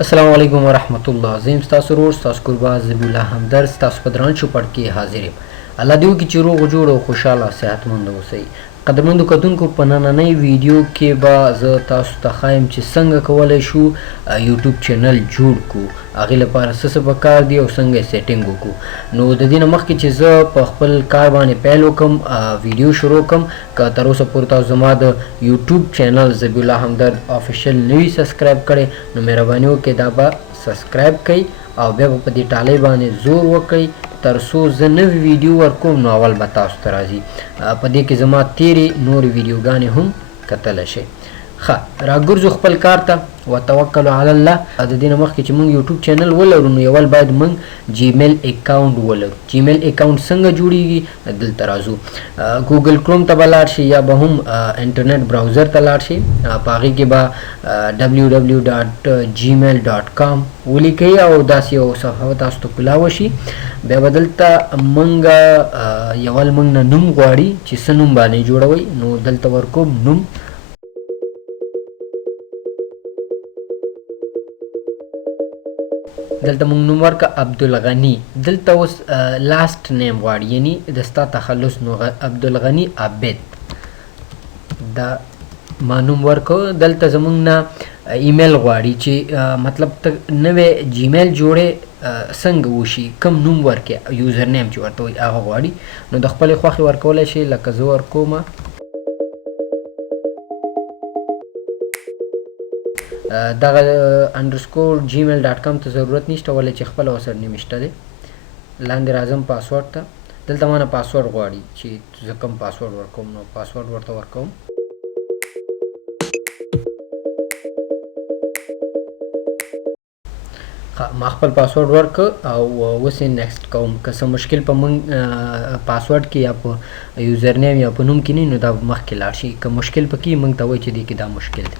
السلام علیکم ورحمت الله. زم تاسو ورور تاسو قربان زبیالله همدرد تاسو په دران چوپړ کې حاضر یم. الله دې وکړي چې روغ جوړ او خوشاله صحتمند اوسئ. قدرمنو کتونکو په نننۍ ویډیو کې به زه تاسو ته ښایم چې څنګه کولی شو یوټیوب چینل جوړ کړو، هغې لپاره څه څه پکار دي او څنګه یې سیټینګ وکړو. نو د دې نه مخکې چې زه په خپل کار باندې پیل وکړم، ویډیو شروع کړم، که تر اوسه پورې تاسو زما د یوټیوب چینل زبیالله همدرد آفیشیل نه وي سبسکرایب کړی، نو مهرباني وکړئ دا به سبسکرایب کړئ او بیا به په دې ټالۍ باندې زور وکړئ تر څو زه نوې ویډیو ورکوم نو اول به تاسو ته راځي. په دې کې زما تیرې نورې ویډیوګانې هم کتلی شئ. ښه، راګرځو خپل کار ته. وتوکل علی الله. د دې نه مخکې چې موږ یوټیوب چینل ولرو نو اول باید موږ جیمیل اکاونټ ولرو. جیمیل اکاونټ څنګه جوړیږي؟ دلته راځو. ګوګل کروم ته به لاړ شئ یا به هم انټرنیټ براوزر ته لاړ شئ. په هغې کې به www.gmail.com ولیکئ او داسې یو صفحه تاسو ته کولا وشي. بیا به دلته موږ یول موږ نه نوم غواړي چې څه نوم باندې جوړوئ، نو دلته ورکوم نوم. دلته موږ نوم ورکړه عبدالغني. دلته اوس لاست نیم غواړي، یعنی د ستا تخلص نو عبدالغني عابد دا ما نوم ورکړو. دلته زموږ نه ایمیل غواړي چې مطلب ته نوې جیمیل جوړې څنګه وشي، کوم نوم ورکړې، یوزر نیم چې ورته وایي هغه غواړي. نو د خپلې خوښې ورکولی شي، لکه زه ورکومه دغه انډرسکور gmail.com ته ضرورت نشته، ولې چې خپله ورسره نیم شته دی. لاندې راځم پاسورډ ته. دلته مانه پاسورډ غواړي چې زه کوم پاسورډ ورکوم، نو پاسورډ ورته ورکوم. ما خپل پاسورډ ورکړ او اوس یې نیکسټ کوم. که څه مشکل په موږ پاسورډ کې یا په یوزر نیم یا په نوم کې نه، نو دا مخکې لاړ شي. که مشکل پکې موږ ته وایي چې دې کې دا مشکل دی.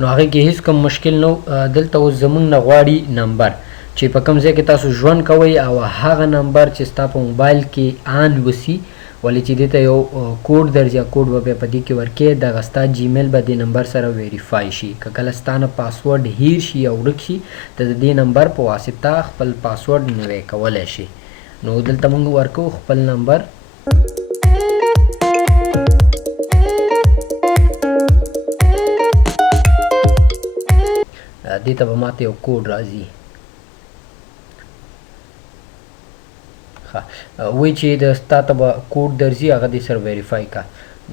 نو هغې کې هیڅ کوم مشکل نه. دلته اوس زموږ نه غواړي نمبر چې په کوم ځای کې تاسو ژوند کوئ او هغه نمبر چې ستا په موبایل کې آن وسي، ولې چې دې ته یو کوډ درځي، کوډ به بیا په دې کې ورکې، دغه ستا جیمیل به دې نمبر سره ویریفای شي. که کله ستا نه پاسورډ هیر شي یا ورک شي، ته د دې نمبر په واسطه خپل پاسورډ نوی کولی شي. نو دلته موږ ورکو خپل نمبر. دې ته به ماته یو کوډ راځي. وایي چې د ستا ته به کوډ درځي، هغه دې سره ویریفای کا.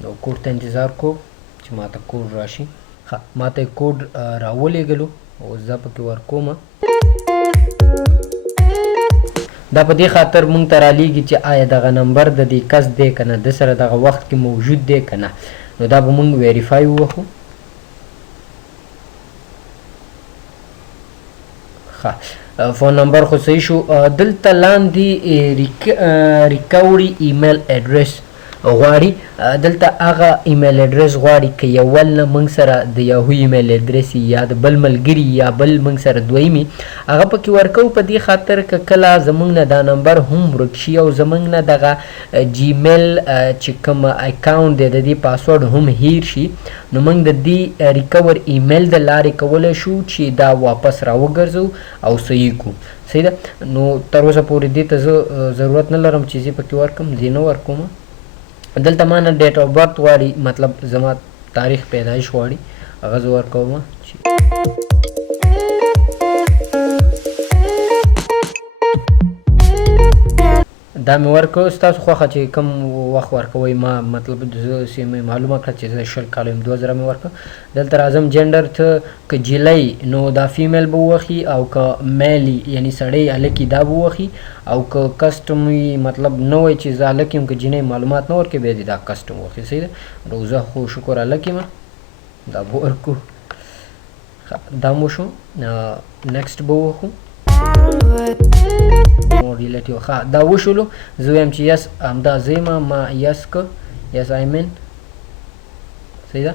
نو کوډ ته انتظار کوم چې ماته کوډ راشي. ښه، ماته یې کوډ راولېږلو او زه پکې ورکومه. دا په دې خاطر مونږ ته رالیږي چې آیا دغه نمبر د دې کس دی که نه، د سره دغه وخت کې موجود دی که نه. نو دا به مونږ ویریفای ووهو. فون نمبر خو صحیح شو. دلته لاندې ریکوري ایمیل ایډرس غواړي. دلته هغه ایمیل ایډرس غواړي که یول نه موږ سره د یاهو ایمیل ایډرس یا د بل ملګري یا بل موږ سره دویمي، هغه پکې ورکو. په دې خاطر که کله زموږ نه دا نمبر هم ورک شي او زموږ نه دغه جیمیل چې کوم اکاونټ دی د دې پاسورډ هم هیر شي، نو موږ د دې ریکور ایمیل د لارې کولی شو چې دا واپس راوګرځو او صحیح کړو. صحیح ده. نو تر اوسه پورې دې ته زه ضرورت نه لرم چې زه پکې ورکړم، زه نه ورکوم. دلته ما نه ډیټ اف برث غواړي، مطلب زما تاریخ پیدایش غواړي، هغه زه ورکوم. دا مې ورکړو. ستاسو خوښه چې کوم وخت ورکوئ. ما مطلب زه مې معلومه کړه چې زه 20 کاله یم، 2000 مې ورکړه. دلته راځم جنډر ته. که جیلی نو دا فیمیل به ووخي، او که میلی یعنی سړی هلکي دا به ووخي، او که کسټم وي مطلب نه وایي چې زه هلک یم، که جینۍ معلومات نه ورکوي بیا دې دا کسټم ووخي. صحیح ده. نو زه خو شکر هلک یم، دا به ورکو. دا مو شو. نیکسټ به ووخو. ریلیټیو. ښه، دا وشولو. زه وایم چې یس همدا زه یم، ما یس که یس آیمن. صحیح ده.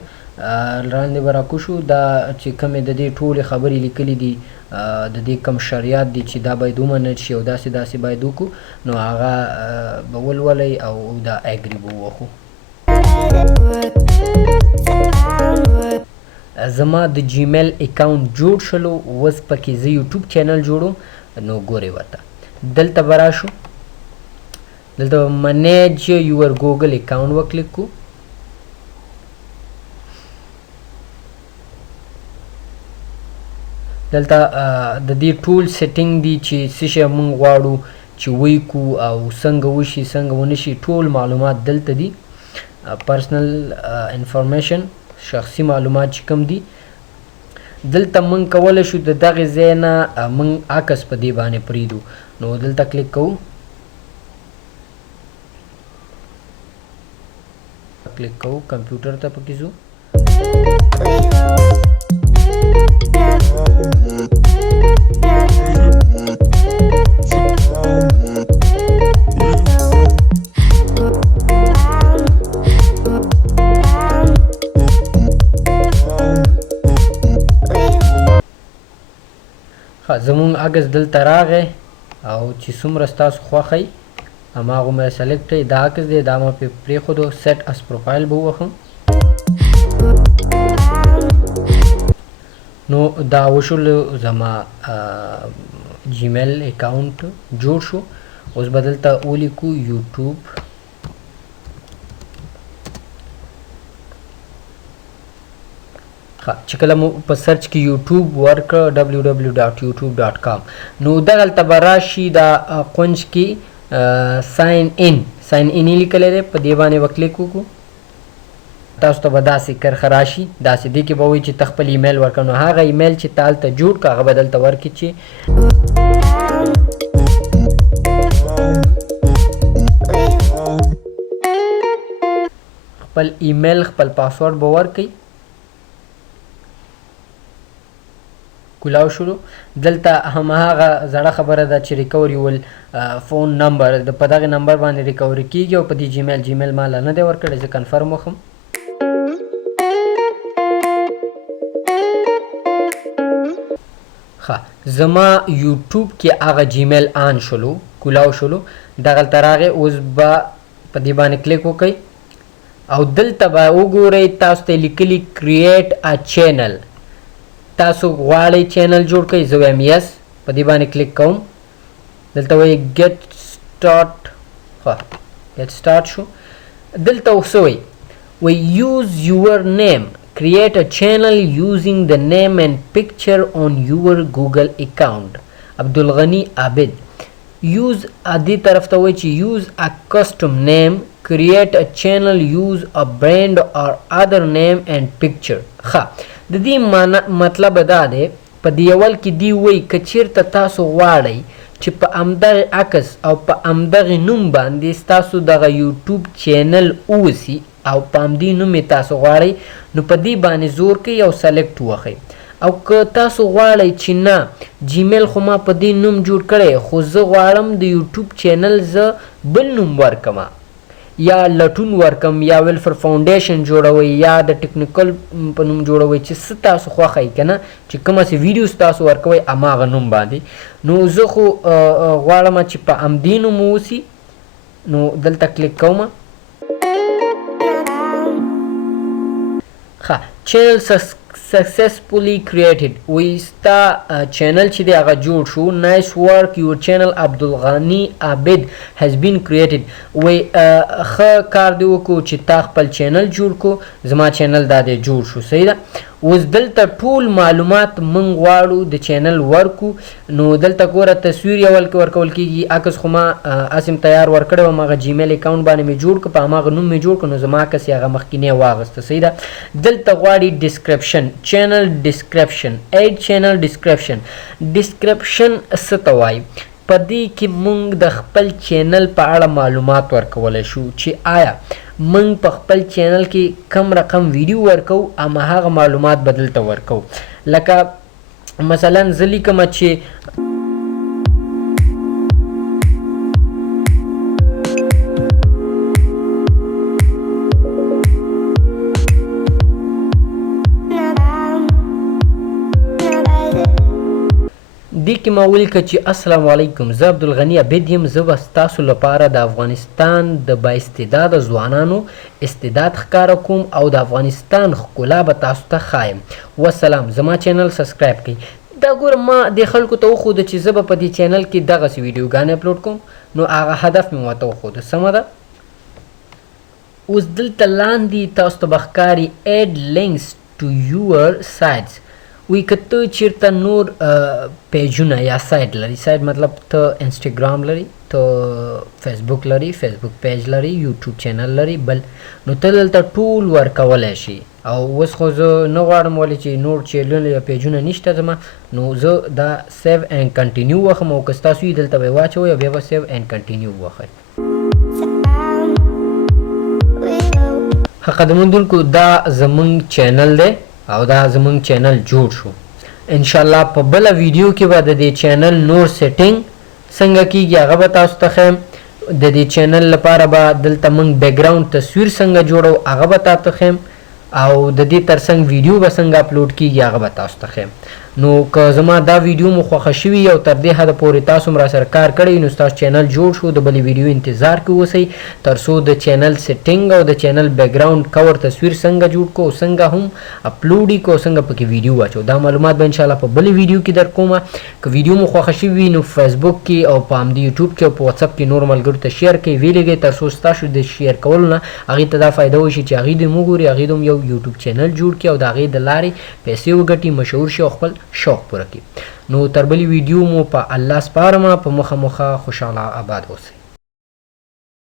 لاندې به راکوشو. دا چې کومې د دې ټولې خبرې لیکلي دي، د دې کوم شریعت دي چې دا باید ومنل شي او داسې داسې باید وکړو، نو هغه به ولولئ او دا اګري به ووهو. زما د جیمیل اکاونټ جوړ شلو اوس پکې زه یوټیوب چینل جوړوم نو ګورئ ورته دلته به راشو دلته منیج یور ګوګل اکاونټ وکلیک کو دلته د دې ټول سیټینګ دي چې څه شی موږ غواړو چې ویکو او څنګه وشي څنګه ونشي ټول معلومات دلته دي پرسنل انفارمیشن شخصي معلومات چې کوم دي دلته موږ کولی شو د دغې ځای نه موږ عکس په دې باندې پرېږدو نو دلته کلیک کوو کمپیوټر ته پکې ځو زمونږ عکس دلته راغی او چې څومره ستاسو خوښی هماغومره سلیکټ کړئ دا عکس دی دا ما پرې پرېښودو سیټ اس پروفایل به ووهم نو دا وشولو زما جیمیل اکاونټ جوړ شو اوس به دلته ولیکو یوټیوب چې کله مو په سرچ کې یوټیوب ورکړه www.youtube.com نو دغلته به راشي دا کونج کې ساین ان لیکلی دی په دې باندې به کلیک وکړو تاسو ته به داسې کرښه راشي داسې دې کې به وایي چې ته خپل ایمیل ورکړه نو هغه ایمیل چې تا هلته جوړ کړه هغه به دلته ورکړي چې خپل ایمیل خپل پاسورډ به ورکړئ کولاو شروع دلته هماغه زړه خبره ده چې ریکوري ول فون نمبر په دغه نمبر باندې ریکوري کیږي او په دې جیمیل ما لا نه دی ورکړی زه کنفرم وکړم ښه زما یوټیوب کې هغه جیمیل آن شلو کولاو شلو دغلته راغی اوس به په دې باندې کلیک وکړئ او دلته به وګورئ تاسو ته لیکلي کریټ ا چینل تاسو غواړئ چینل جوړ کړئ زه وایم یس په دې باندې کلیک کوم دلته وایي ګیټ سټارټ شو دلته څه وایي یوز یور نیم create a channel using the name and picture on your Google account Abdulghani Abid use ادي طرف ته وایي چې use a custom name create a channel use a brand or other name and picture ښه د دې مطلب دا دی په دې اول کې دی وایي که چیرته تاسو غواړئ چې په همدغه عکس او په همدغه نوم باندې ستاسو دغه یوټیوب چینل اوسي او په همدې نوم یې تاسو غواړئ نو په دې باندې زور کوئ او سلیکټ ووهئ او که تاسو غواړئ چې نه جیمیل خو ما په دې نوم جوړ کړی خو زه غواړم د یوټیوب چینل زه بل نوم ورکمه یا لټون ورکم یا ویلفر فاونډیشن جوړوئ یا د ټیکنیکل په نوم جوړوئ چې څه تاسو خوښئ که نه چې کومه څه ویډیوز تاسو ورکوئ هماغه نوم باندې نو زه خو غواړم چې په همدې نوم واوسي نو دلته کلیک کوم ښه چینل successfully created وی ستا چینل چې دی هغه جوړ شو nice work your channel عبدالغني عابد has been created وی ښه کار دی وکړو چې تا خپل چینل جوړ کو زما چینل دا دی جوړ شو صحیح ده اوس دلته ټول معلومات موږ غواړو د چینل ورکو نو دلته ګوره تصویر یو ورکول کېږي عکس خو ما اسم تیار ورکړی وم هغه جیمیل اکاونټ باندې مې جوړ کړ په هماغه نوم مې جوړ کړ نو زما عکس یې هغه مخکینی واغسته صحیح ده دلته غواړي ډسکرپشن چینل ډسکرپشن ایډ چینل ډسکرپشن څه ته وایي په دې کې موږ د خپل چینل په اړه معلومات ورکولی شو چې آیا موږ په خپل چینل کې کم رقم ویډیو ورکو اما هغه معلومات به دلته ورکو لکه مثلا زه لیکمه چې دې کې ما ولیکه چې السلام علیکم، زه عبدالغني عبید یم. زه به ستاسو لپاره د افغانستان د بااستعداده ځوانانو استعداد ښکاره کوم او د افغانستان ښکلا به تاسو ته ښایم. وسلام. زما چینل سبسکرایب کړئ. دا ګوره ما د خلکو ته وښوده چې زه به په دې چینل کې دغسې ویډیوګانې اپلوډ کوم، نو هغه هدف مې ورته وښوده. سمه ده. اوس دلته لاندې تاسو ته به ښکاري add links to your sites. وی که ته چیرته نور پیجونه یا سایت لري، سایت مطلب ته انسټاګرام لري، ته فیسبوک لري، فیسبوک پیج لري، یوټیوب چینل لري بل، نو ته دلته ټول ورکولی شي. او اوس خو زه نه غواړم ولې چې نور چینلونه یا پیجونه نشته زما، نو زه دا سیو اینډ کنټینیو وخم او که ستاسو یې دلته به یې واچوئ او بیا به سیو اینډ کنټینیو وخئ. ښه قدرمندونکو، دا زمونږ چینل دی او دا زمونږ چینل جوړ شو. انشاءالله په بله ویډیو کې به د دې چینل نور سیټینګ څنګه کیږي هغه به تاسو ته ښیم. د دې چینل لپاره به دلته موږ بیکګراوند تصویر څنګه جوړو هغه به تاسو ته ښیم، او د دې ترڅنګ ویډیو به څنګه اپلوډ کیږي هغه به تاسو ته ښیم. نو که زما دا ویډیو مو خوښه شوي او تر دې حده پورې تاسو هم راسره کار کړی، نو ستاسو چینل جوړ شو. د بلې ویډیو انتظار کې اوسئ تر څو د چینل سیټینګ او د چینل بیکګراوند کور تصویر څنګه جوړ کړو، څنګه هم اپلوډ یې کړو، څنګه پکې ویډیو واچو. دا معلومات به انشاءالله په بلې ویډیو کې در کومه. که ویډیو مو خوښه شوي وي نو فیسبوک کې او په همدې یوټیوب کې او په واتساپ کې نور ملګرو ته شیر کړئ، ویې لګئ تر څو ستاسو د شیر کولو نه هغې ته دا فایده وشي چې هغې دې وګوري، هغې دې هم یو یوټیوب چینل جوړ کړي او د هغې د لارې پیسې وګټي، مشهور شي او خپل شوق پوره کړي. نو تر بلې ویډیو مو په الله سپارمه. په مخه خوشحاله آباد اوسئ.